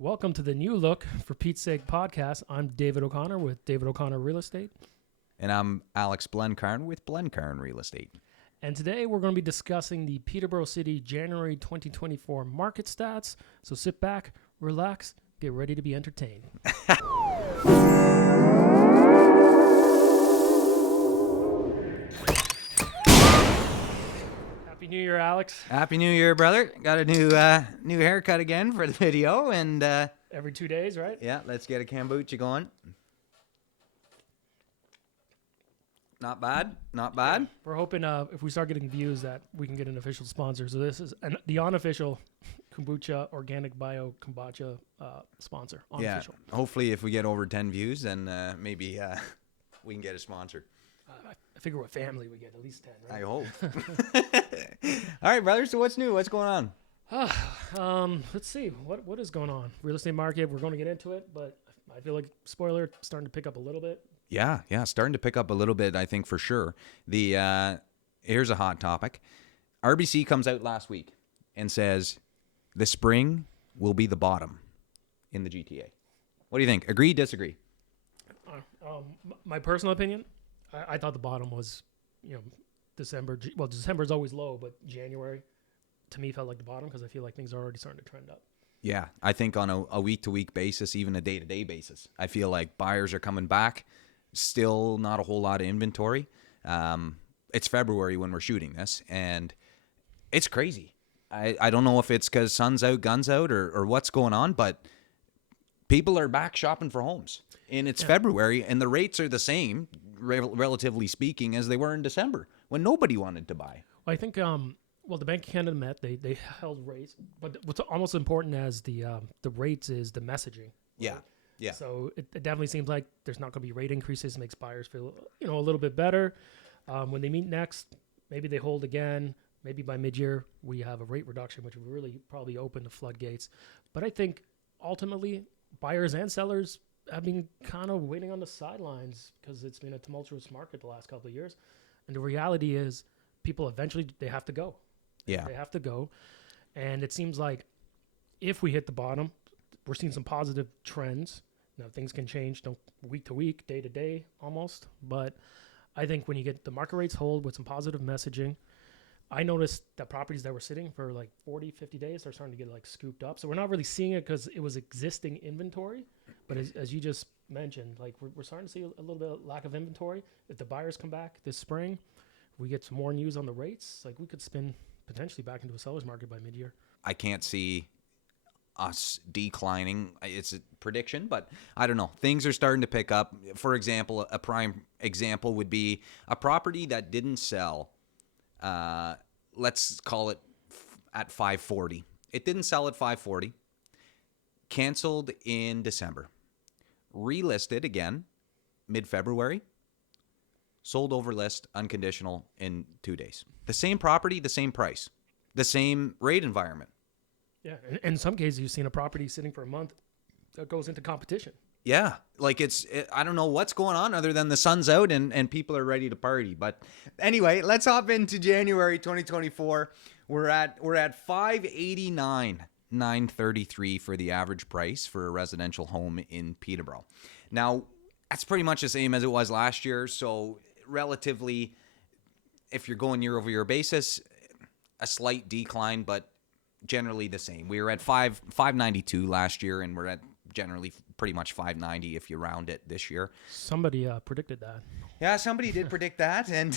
Welcome to the New Look for Pete's Sake podcast. I'm David O'Connor with David O'Connor Real Estate. And I'm Alex Blencarn with Blencarn Real Estate. And today we're going to be discussing the Peterborough City January 2024 market stats. So sit back, relax, get ready to be entertained. Happy New Year, Alex. Happy New Year, brother. Got a new haircut again for the video. And Every 2 days, right? yeah, let's get a kombucha going. Not bad. Not bad. We're hoping if we start getting views that we can get an official sponsor. So this is the unofficial kombucha, organic bio kombucha sponsor. Unofficial. Yeah. Hopefully, if we get over 10 views, then maybe we can get a sponsor. I figure with family we get at least 10, right? I hope. All right, brother. So what's new? What's going on? Let's see. What is going on? Real estate market, we're going to get into it, but I feel like, spoiler, starting to pick up a little bit. Yeah, starting to pick up a little bit, I think, for sure. Here's a hot topic. RBC comes out last week and says the spring will be the bottom in the GTA. What do you think? Agree, disagree? My personal opinion, I thought the bottom was, December. Well, December is always low, but January, to me, felt like the bottom because I feel like things are already starting to trend up. Yeah, I think on a week-to-week basis, even a day-to-day basis, I feel like buyers are coming back. Still not a whole lot of inventory. It's February when we're shooting this, and it's crazy. I don't know if it's because sun's out, guns out, or what's going on, but people are back shopping for homes. And it's February, and the rates are the same, relatively speaking, as they were in December when nobody wanted to buy. Well, I think, the Bank of Canada met. They held rates, but what's almost important as the rates is the messaging. Right? Yeah. So it definitely seems like there's not going to be rate increases. Makes buyers feel a little bit better. When they meet next, maybe they hold again. Maybe by mid-year we have a rate reduction, which would really probably open the floodgates. But I think ultimately buyers and sellers have been kind of waiting on the sidelines because it's been a tumultuous market the last couple of years. And the reality is people eventually, they have to go. Yeah. They have to go. And it seems like if we hit the bottom, we're seeing some positive trends. Now, things can change week to week, day to day almost. But I think when you get the market rates hold with some positive messaging, I noticed that properties that were sitting for like 40, 50 days are starting to get like scooped up. So we're not really seeing it because it was existing inventory. But as you just mentioned, like we're starting to see a little bit of lack of inventory. If the buyers come back this spring, we get some more news on the rates, like we could spin potentially back into a seller's market by mid-year. I can't see us declining. It's a prediction, but I don't know. Things are starting to pick up. For example, a prime example would be a property that didn't sell. Let's call it at 540. It didn't sell at 540. Canceled in December. Relisted again mid-February. Sold over list, unconditional in 2 days. The same property, the same price, the same rate environment. Yeah, and in some cases, you've seen a property sitting for a month that goes into competition. Yeah, like I don't know what's going on other than the sun's out and people are ready to party. But anyway, let's hop into January 2024. We're at 589, 933 for the average price for a residential home in Peterborough. Now, that's pretty much the same as it was last year. So relatively, if you're going year over year basis, a slight decline, but generally the same. We were at 592 last year, and we're at generally pretty much 590 if you round it this year. Somebody predicted that. Yeah, somebody did predict that, and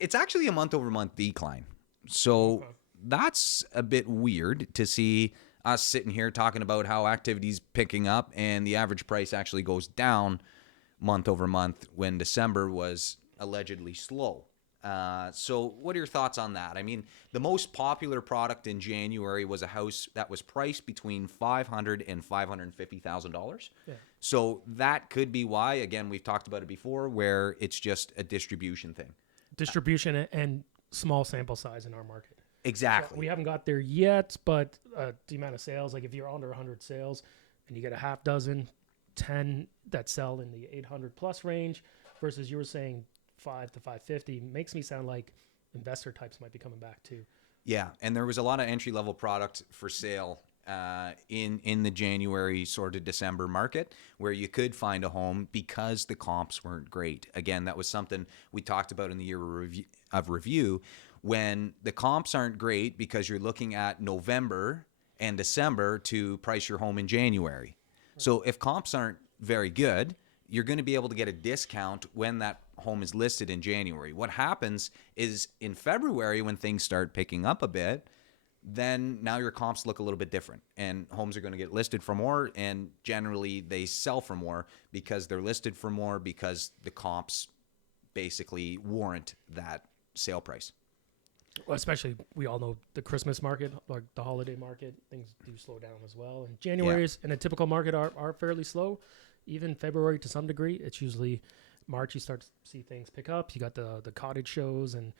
it's actually a month-over-month decline. So that's a bit weird to see us sitting here talking about how activity's picking up and the average price actually goes down month over month when December was allegedly slow. So what are your thoughts on that? I mean, the most popular product in January was a house that was priced between $500,000 and $550,000. Yeah. So that could be why, again, we've talked about it before, where it's just a distribution thing. Distribution and small sample size in our market. Exactly. So we haven't got there yet, but the amount of sales, like if you're under 100 sales and you get a half dozen, 10 that sell in the 800 plus range versus you were saying 5 to 550, makes me sound like investor types might be coming back too. Yeah, and there was a lot of entry-level product for sale in the January sort of December market where you could find a home because the comps weren't great. Again, that was something we talked about in the year of review when the comps aren't great because you're looking at November and December to price your home in January. So if comps aren't very good, you're going to be able to get a discount when that home is listed in January. What happens is in February when things start picking up a bit, then now your comps look a little bit different and homes are going to get listed for more, and generally they sell for more because they're listed for more because the comps basically warrant that sale price. Well, especially we all know the Christmas market, like the holiday market, things do slow down as well. And January's in a typical market are fairly slow. Even February to some degree. It's usually March you start to see things pick up. You got the cottage shows and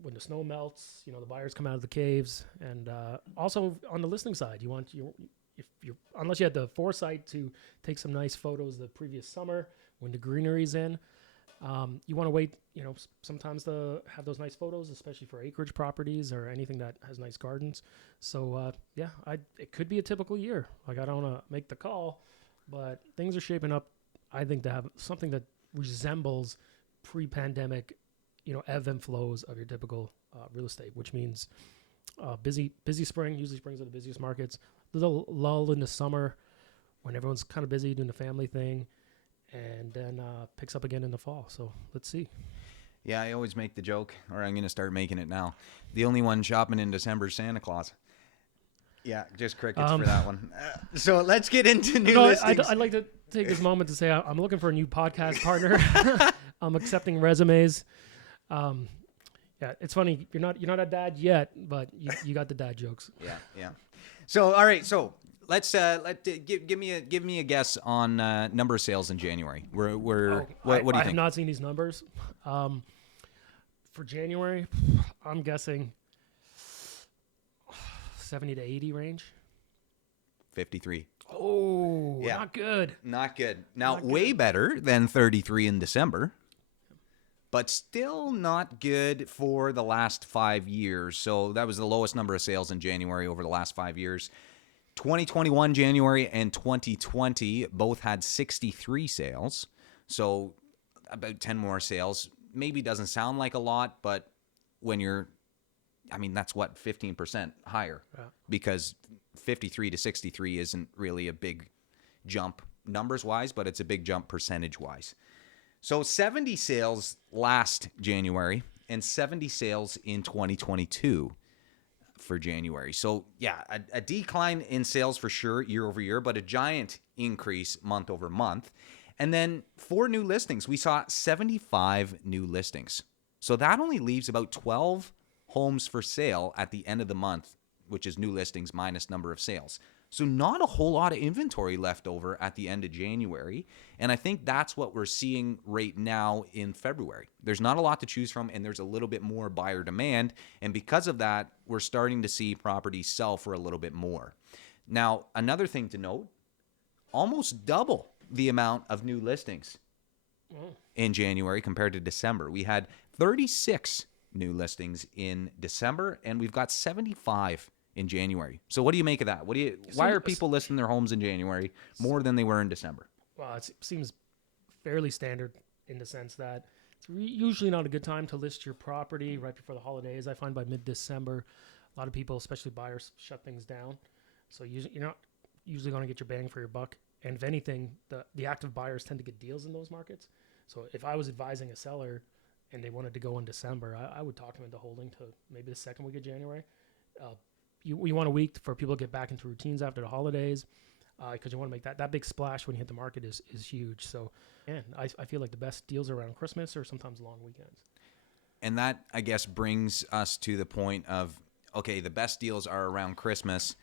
when the snow melts, the buyers come out of the caves. And also on the listing side, if you unless you had the foresight to take some nice photos the previous summer when the greenery's in, you want to wait, sometimes to have those nice photos, especially for acreage properties or anything that has nice gardens. So it could be a typical year. Like I don't want to make the call, but things are shaping up, I think, to have something that resembles pre-pandemic, ebb and flows of your typical real estate, which means busy spring. Usually springs are the busiest markets. Little lull in the summer when everyone's kind of busy doing the family thing, and then picks up again in the fall. So let's see. Yeah, I always make the joke, or I'm going to start making it now. The only one shopping in December is Santa Claus. Yeah, just crickets for that one. So let's get into new listings. I'd like to take this moment to say I'm looking for a new podcast partner. I'm accepting resumes. Yeah, it's funny. You're not a dad yet, but you got the dad jokes. Yeah. So all right, so let's give me a guess on number of sales in January. What do you think? I have not seen these numbers. For January, I'm guessing 70 to 80 range. 53. Oh, yeah. Not good. Not good. Now, way better than 33 in December, but still not good for the last 5 years. So that was the lowest number of sales in January over the last 5 years. 2021 January and 2020 both had 63 sales. So about 10 more sales. Maybe doesn't sound like a lot, but when that's what, 15% higher, because 53 to 63 isn't really a big jump numbers wise, but it's a big jump percentage wise. So 70 sales last January and 70 sales in 2022 for January. So yeah, a decline in sales for sure year over year, but a giant increase month over month. And then for new listings, we saw 75 new listings. So that only leaves about 12 homes for sale at the end of the month, which is new listings minus number of sales. So not a whole lot of inventory left over at the end of January. And I think that's what we're seeing right now in February. There's not a lot to choose from, and there's a little bit more buyer demand. And because of that, we're starting to see properties sell for a little bit more. Now, another thing to note, almost double the amount of new listings in January compared to December. We had 36 new listings in December, and we've got 75 in January. So what do you make of that? Why are people listing their homes in January more than they were in December? Well, it seems fairly standard in the sense that it's usually not a good time to list your property right before the holidays. I find by mid-December, a lot of people, especially buyers, shut things down. So you're not usually going to get your bang for your buck. And if anything, the active buyers tend to get deals in those markets. So if I was advising a seller and they wanted to go in December, I would talk them into holding to maybe the second week of January. You want a week for people to get back into routines after the holidays, because you want to make that big splash when you hit the market is huge. So, and I feel like the best deals are around Christmas or sometimes long weekends. And that, I guess, brings us to the point of, okay, the best deals are around Christmas.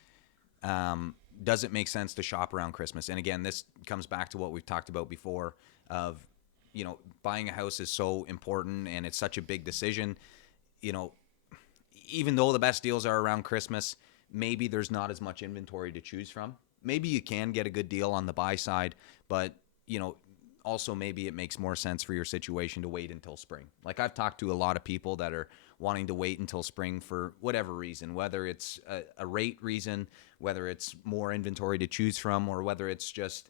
Does it make sense to shop around Christmas? And again, this comes back to what we've talked about before of, buying a house is so important and it's such a big decision. Even though the best deals are around Christmas, maybe there's not as much inventory to choose from. Maybe you can get a good deal on the buy side, but, also maybe it makes more sense for your situation to wait until spring. Like I've talked to a lot of people that are wanting to wait until spring for whatever reason, whether it's a rate reason, whether it's more inventory to choose from, or whether it's just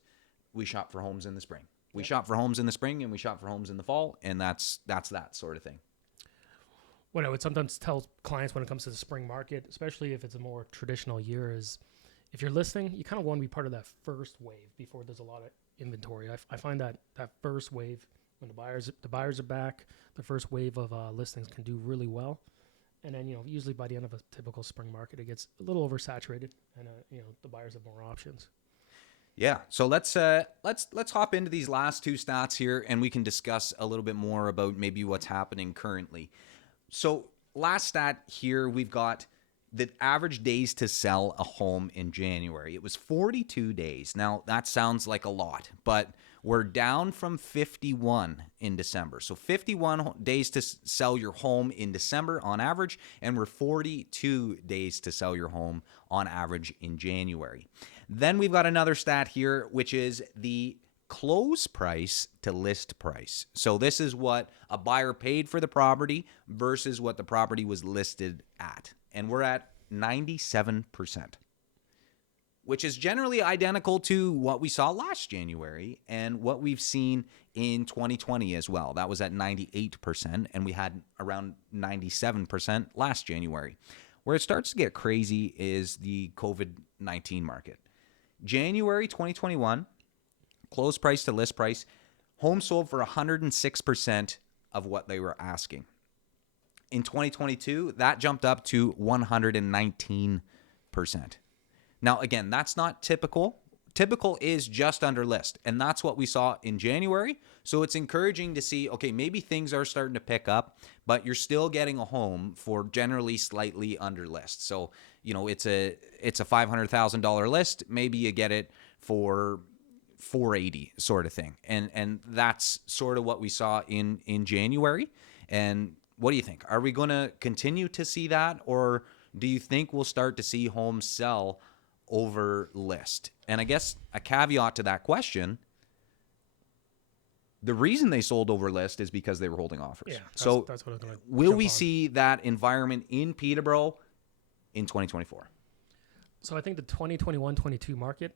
we shop for homes in the spring. We shop for homes in the spring and we shop for homes in the fall, and that's that sort of thing. What I would sometimes tell clients when it comes to the spring market, especially if it's a more traditional year, is if you're listing, you kind of want to be part of that first wave before there's a lot of inventory. I find that first wave, when the buyers are back, the first wave of listings can do really well. And then, usually by the end of a typical spring market, it gets a little oversaturated, and the buyers have more options. Yeah, so let's hop into these last two stats here, and we can discuss a little bit more about maybe what's happening currently. So last stat here, we've got the average days to sell a home in January. It was 42 days. Now, that sounds like a lot, but we're down from 51 in December. So 51 days to sell your home in December on average, and we're 42 days to sell your home on average in January. Then we've got another stat here, which is the close price to list price. So this is what a buyer paid for the property versus what the property was listed at. And we're at 97%, which is generally identical to what we saw last January and what we've seen in 2020 as well. That was at 98%, and we had around 97% last January. Where it starts to get crazy is the COVID-19 market. January 2021, close price to list price, homes sold for 106% of what they were asking. In 2022, that jumped up to 119%. Now, again, that's not typical. Typical is just under list, and that's what we saw in January. So it's encouraging to see, okay, maybe things are starting to pick up, but you're still getting a home for generally slightly under list. So, it's a $500,000 list. Maybe you get it for $480 sort of thing. And that's sort of what we saw in January. And what do you think? Are we going to continue to see that, or do you think we'll start to see homes sell over list? And I guess a caveat to that question, the reason they sold over list is because they were holding offers. Yeah, that's what I was going to will we see that environment in Peterborough in 2024? So I think the 2021-22 market,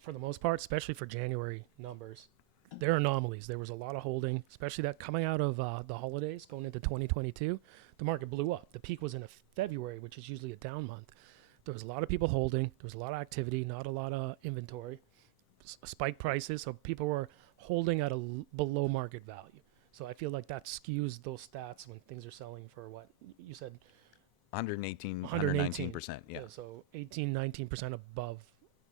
for the most part, especially for January numbers, they're anomalies. There was a lot of holding, especially that coming out of the holidays going into 2022. The market blew up. The peak was in February, which is usually a down month. There was a lot of people holding. There was a lot of activity, not a lot of inventory. Spike prices, so people were holding at a below market value. So I feel like that skews those stats when things are selling for what you said, 119%. Yeah. So 18-19% above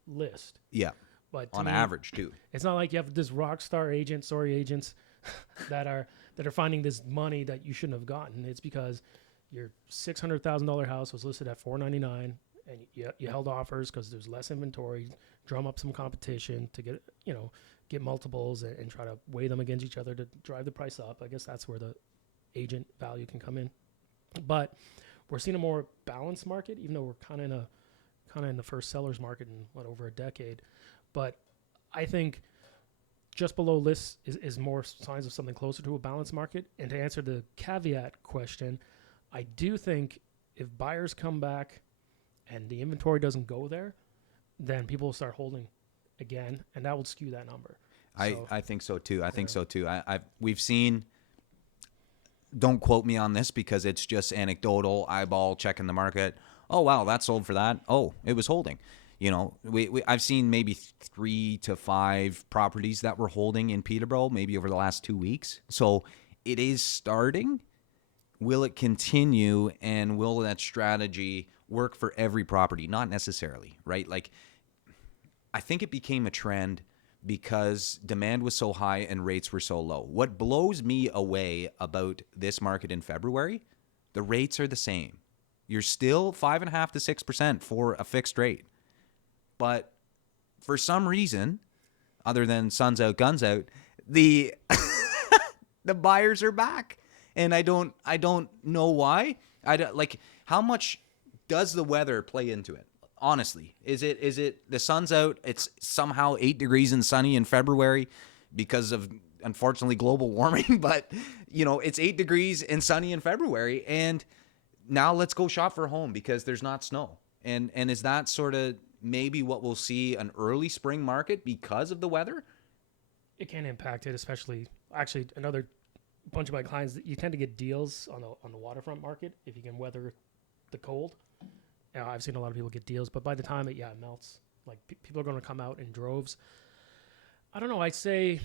list. Yeah. But on average too. It's not like you have this rock star agents that are finding this money that you shouldn't have gotten. It's because your $600,000 house was listed at $499, and you held offers because there's less inventory, drum up some competition to get multiples and try to weigh them against each other to drive the price up. I guess that's where the agent value can come in. But we're seeing a more balanced market, even though we're kind of in the first seller's market in over a decade. But I think just below list is more signs of something closer to a balanced market. And to answer the caveat question, I do think if buyers come back and the inventory doesn't go there, then people will start holding again, and that will skew that number. I think so too. I think so too. We've seen, don't quote me on this because it's just anecdotal, eyeball checking the market. Oh, wow, that sold for that. Oh, it was holding. I've seen maybe 3 to 5 properties that were holding in Peterborough maybe over the last 2 weeks. So it is starting. Will it continue, and will that strategy work for every property? Not necessarily, right? Like, I think it became a trend because demand was so high and rates were so low. What blows me away about this market in February, the rates are the same. You're still 5.5% to 6% for a fixed rate. But for some reason, other than sun's out, guns out, the the buyers are back, and I don't know why. How much does the weather play into it? Honestly, is it the sun's out? It's somehow 8 degrees and sunny in February because of unfortunately global warming, but it's 8 degrees and sunny in February, and now let's go shop for a home because there's not snow. And is that sort of maybe what we'll see, an early spring market because of the weather? It can impact it, especially actually another bunch of my clients that you tend to get deals on the waterfront market if you can weather the cold. I've seen a lot of people get deals, but by the time it melts, like people are going to come out in droves. I don't know. I'd say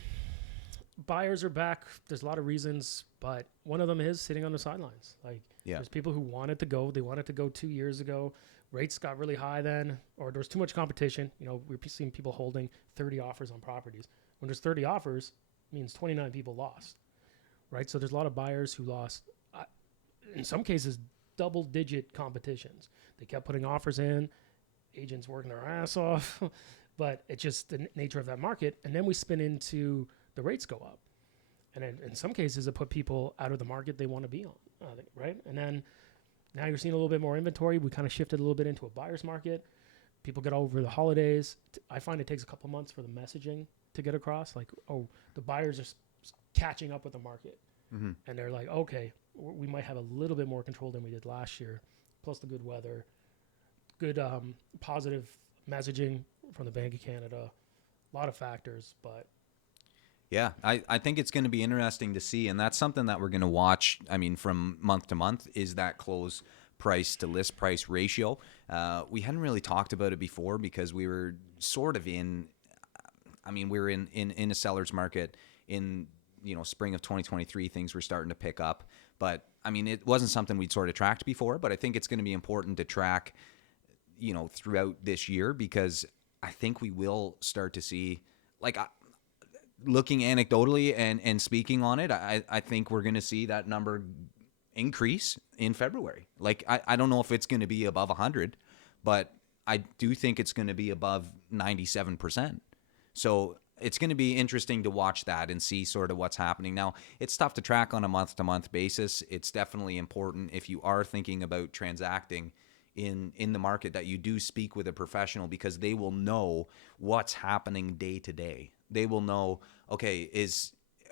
buyers are back. There's a lot of reasons, but one of them is sitting on the sidelines. Like there's people who wanted to go. They wanted to go 2 years ago. Rates got really high then, or there was too much competition. We're seeing people holding 30 offers on properties. When there's 30 offers, it means 29 people lost, right? So there's a lot of buyers who lost, in some cases, double-digit competitions. They kept putting offers in, agents working their ass off, but it's just the nature of that market. And then we spin into the rates go up. And in some cases, it put people out of the market they want to be on, right? And then now you're seeing a little bit more inventory. We kind of shifted a little bit into a buyer's market. People get over the holidays. I find it takes a couple months for the messaging to get across. Like, the buyers are catching up with the market. Mm-hmm. And they're like, okay, we might have a little bit more control than we did last year, plus the good weather, good positive messaging from the Bank of Canada, a lot of factors, but... Yeah, I think it's going to be interesting to see, and that's something that we're going to watch, from month to month, is that close price to list price ratio. We hadn't really talked about it before because we were sort of in a seller's market in, spring of 2023, things were starting to pick up. But, it wasn't something we'd sort of tracked before, but I think it's going to be important to track, throughout this year, because I think we will start to see, looking anecdotally and speaking on it, I think we're going to see that number increase in February. I don't know if it's going to be above 100, but I do think it's going to be above 97%. So it's going to be interesting to watch that and see sort of what's happening. Now, it's tough to track on a month-to-month basis. It's definitely important if you are thinking about transacting in the market that you do speak with a professional, because they will know what's happening day to day. They will know, okay,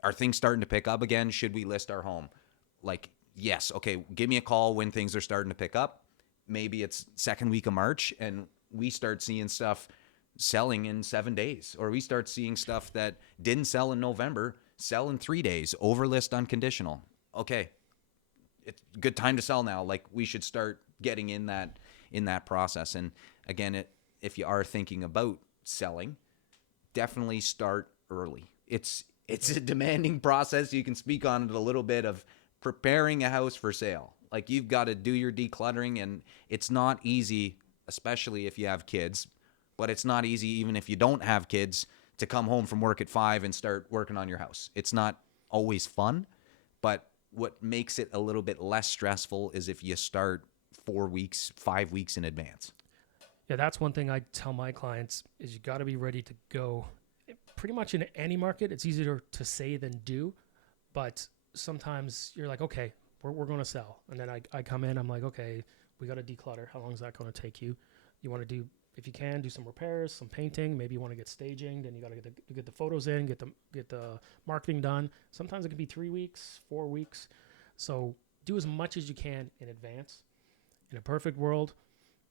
are things starting to pick up again? Should we list our home? Yes, okay, give me a call when things are starting to pick up. Maybe it's second week of March and we start seeing stuff selling in 7 days, or we start seeing stuff that didn't sell in November sell in 3 days, overlist unconditional. Okay, it's a good time to sell now. We should start getting in that process. And again, if you are thinking about selling, definitely start early. It's a demanding process. You can speak on it a little bit of preparing a house for sale. You've got to do your decluttering, and it's not easy, especially if you have kids, but it's not easy even if you don't have kids to come home from work at 5 and start working on your house. It's not always fun, but what makes it a little bit less stressful is if you start 4 weeks, 5 weeks in advance. Yeah, that's one thing I tell my clients is you got to be ready to go. Pretty much in any market, it's easier to say than do, but sometimes you're like, okay, we're going to sell. And then I come in, I'm like, okay, we got to declutter. How long is that going to take you? You want to do, if you can, do some repairs, some painting. Maybe you want to get staging. Then you got to get the photos in, get the marketing done. Sometimes it can be 3 weeks, 4 weeks. So do as much as you can in advance. In a perfect world,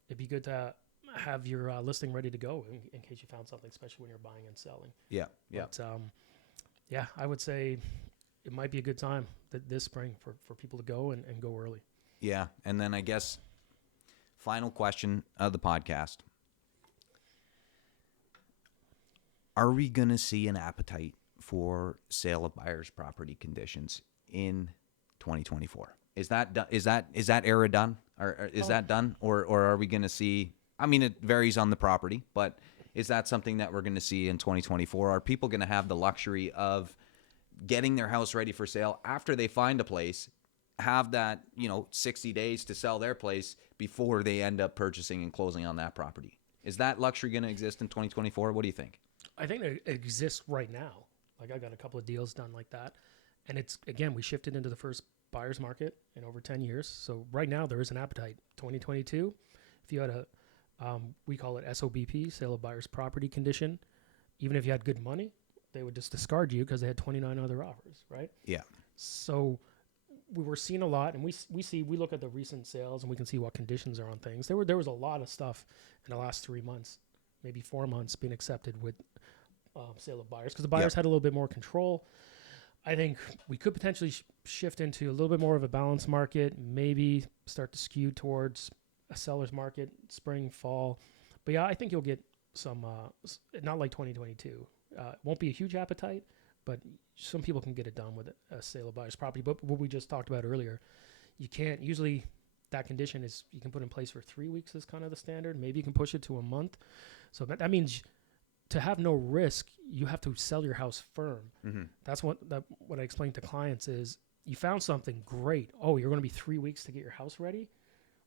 it'd be good to have your listing ready to go in case you found something, especially when you're buying and selling. Yeah. But, I would say it might be a good time this spring for people to go and go early. Yeah. And then I guess final question of the podcast. Are we going to see an appetite for sale of buyers' property conditions in 2024? Is that era done? Or is that done? Or are we going to see, it varies on the property, but is that something that we're going to see in 2024? Are people going to have the luxury of getting their house ready for sale after they find a place, have that, 60 days to sell their place before they end up purchasing and closing on that property? Is that luxury going to exist in 2024? What do you think? I think it exists right now. I got a couple of deals done like that. And it's, again, we shifted into the first buyer's market in over 10 years. So right now there is an appetite. 2022, if you had we call it SOBP, sale of buyer's property condition, even if you had good money, they would just discard you because they had 29 other offers, right? Yeah. So we were seeing a lot, and we look at the recent sales, and we can see what conditions are on things. There was a lot of stuff in the last 3 months, maybe 4 months, being accepted with sale of buyers because the buyers had a little bit more control. I think we could potentially shift into a little bit more of a balanced market, maybe start to skew towards a seller's market, spring, fall. But yeah, I think you'll get some, not like 2022. It won't be a huge appetite, but some people can get it done with a sale of buyer's property. But what we just talked about earlier, you can't usually, that condition is you can put in place for 3 weeks is kind of the standard. Maybe you can push it to a month. So that means to have no risk, you have to sell your house firm. Mm-hmm. That's what I explain to clients is you found something great. Oh, you're going to be 3 weeks to get your house ready.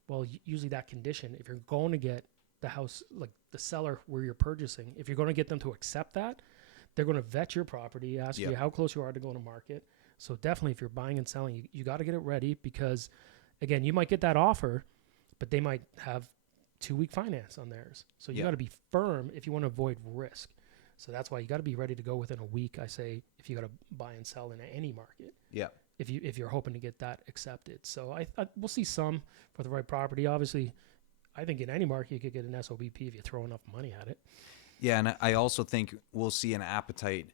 Well, usually that condition, if you're going to get the house, like the seller where you're purchasing, if you're going to get them to accept that, they're going to vet your property, ask you how close you are to go to market. So definitely if you're buying and selling, you got to get it ready because, again, you might get that offer, but they might have 2-week finance on theirs. So you got to be firm if you want to avoid risk. So that's why you got to be ready to go within a week. I say if you got to buy and sell in any market. Yeah. If you're hoping to get that accepted. So I we'll see some for the right property. Obviously, I think in any market you could get an SOBP if you throw enough money at it. Yeah, and I also think we'll see an appetite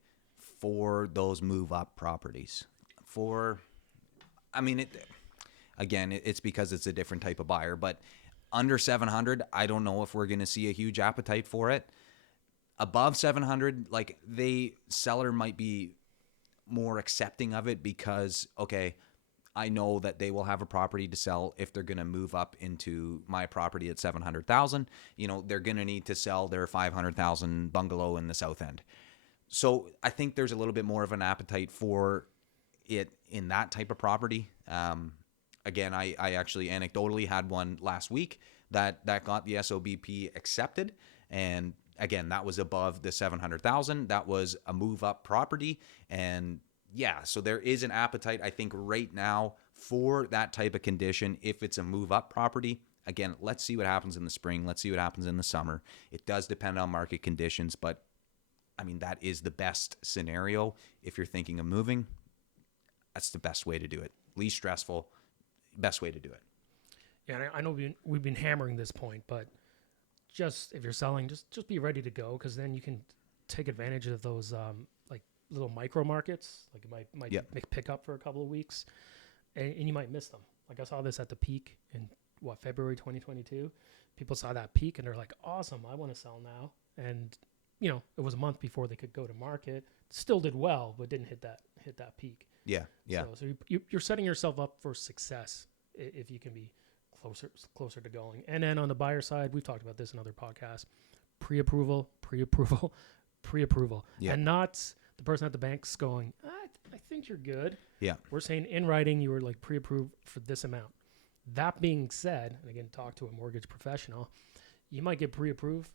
for those move-up properties. It's because it's a different type of buyer, but under 700, I don't know if we're going to see a huge appetite for it. Above 700, like seller might be more accepting of it because, okay, I know that they will have a property to sell if they're going to move up into my property at 700,000. They're going to need to sell their 500,000 bungalow in the South End. So I think there's a little bit more of an appetite for it in that type of property. Again, I actually anecdotally had one last week that got the SOBP accepted. And again, that was above the 700,000. That was a move up property. And yeah, so there is an appetite, I think, right now for that type of condition. If it's a move up property, again, let's see what happens in the spring. Let's see what happens in the summer. It does depend on market conditions, but I mean, that is the best scenario. If you're thinking of moving, that's the best way to do it. Least stressful, best way to do it. Yeah, I know we've been hammering this point, but just if you're selling, just be ready to go because then you can take advantage of those like little micro markets. Like it might pick up for a couple of weeks, and you might miss them. Like I saw this at the peak in February 2022. People saw that peak and they're like, "Awesome, I want to sell now." And it was a month before they could go to market. Still did well, but didn't hit that peak. Yeah. So you're setting yourself up for success if you can be closer to going. And then on the buyer side, we've talked about this in other podcasts, pre-approval, and not the person at the bank's going, I think you're good. Yeah. We're saying in writing, you were like pre-approved for this amount. That being said, and again, talk to a mortgage professional, you might get pre-approved.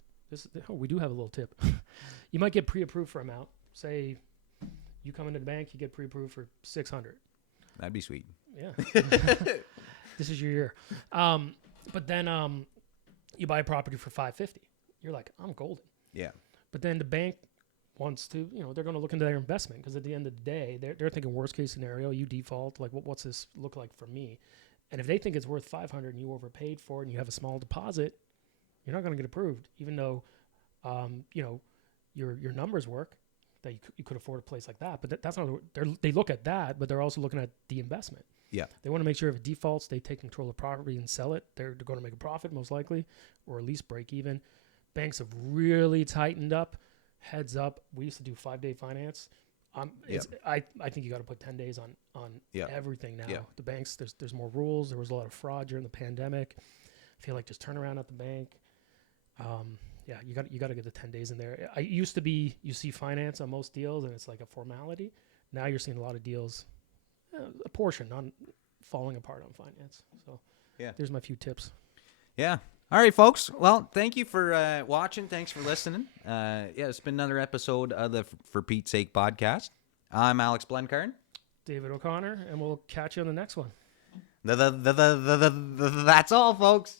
We do have a little tip. You might get pre-approved for amount. Say you come into the bank, you get pre-approved for 600. That'd be sweet. Yeah. This is your year. But then you buy a property for 550. You're like, I'm golden. Yeah. But then the bank wants to, they're going to look into their investment because at the end of the day, they're thinking worst case scenario, you default, like what's this look like for me? And if they think it's worth 500 and you overpaid for it and you have a small deposit, you're not going to get approved, even though, your numbers work that you could afford a place like that. But that's not, they look at that, but they're also looking at the investment. Yeah. They want to make sure if it defaults, they take control of the property and sell it. They're going to make a profit most likely, or at least break even. Banks have really tightened up. Heads up. We used to do 5-day finance. I think you got to put 10 days on everything now. Yeah. The banks, there's more rules. There was a lot of fraud during the pandemic. I feel like just turn around at the bank. You got to get the 10 days in there. I used to be, you see finance on most deals and it's like a formality. Now you're seeing a lot of deals, a portion on falling apart on finance. So there's my few tips. Yeah. All right, folks. Well, thank you for watching. Thanks for listening. It's been another episode of the For Pete's Sake podcast. I'm Alex Blencarn. David O'Connor, and we'll catch you on the next one. That's all, folks.